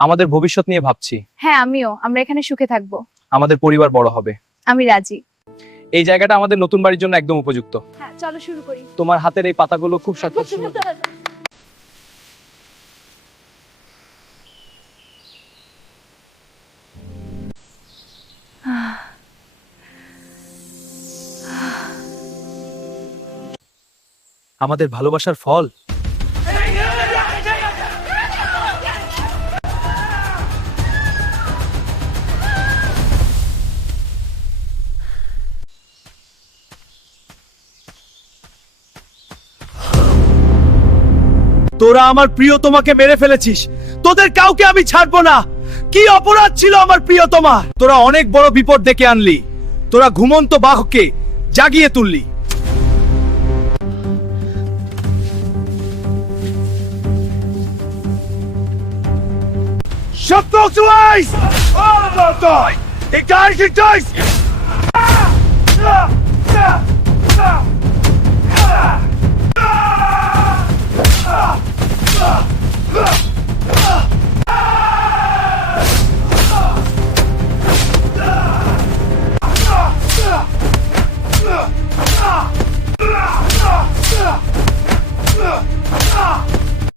আমাদের ভবিষ্যৎ নিয়ে ভাবছি। হ্যাঁ আমিও, আমরা এখানে সুখে থাকবো। আমাদের পরিবার বড় হবে। আমি রাজি। এই জায়গাটা আমাদের নতুন বাড়ির জন্য একদম উপযুক্ত। হ্যাঁ চলো শুরু করি। তোমার হাতের এই পাতাগুলো খুব সতেজ। আমাদের ভালোবাসার ফল। তোরা আমার প্রিয়তমাকে মেরে ফেলেছিস, তোদের কাউকে আমি ছাড়বো না। কি অপরাধ ছিল আমার প্রিয়তমা? তোরা অনেক বড় বিপদ ডেকে আনলি। তোরা ঘুমন্ত বাঘকে জাগিয়ে তুললি। Shut those eyes! All of us die! It dies, it dies!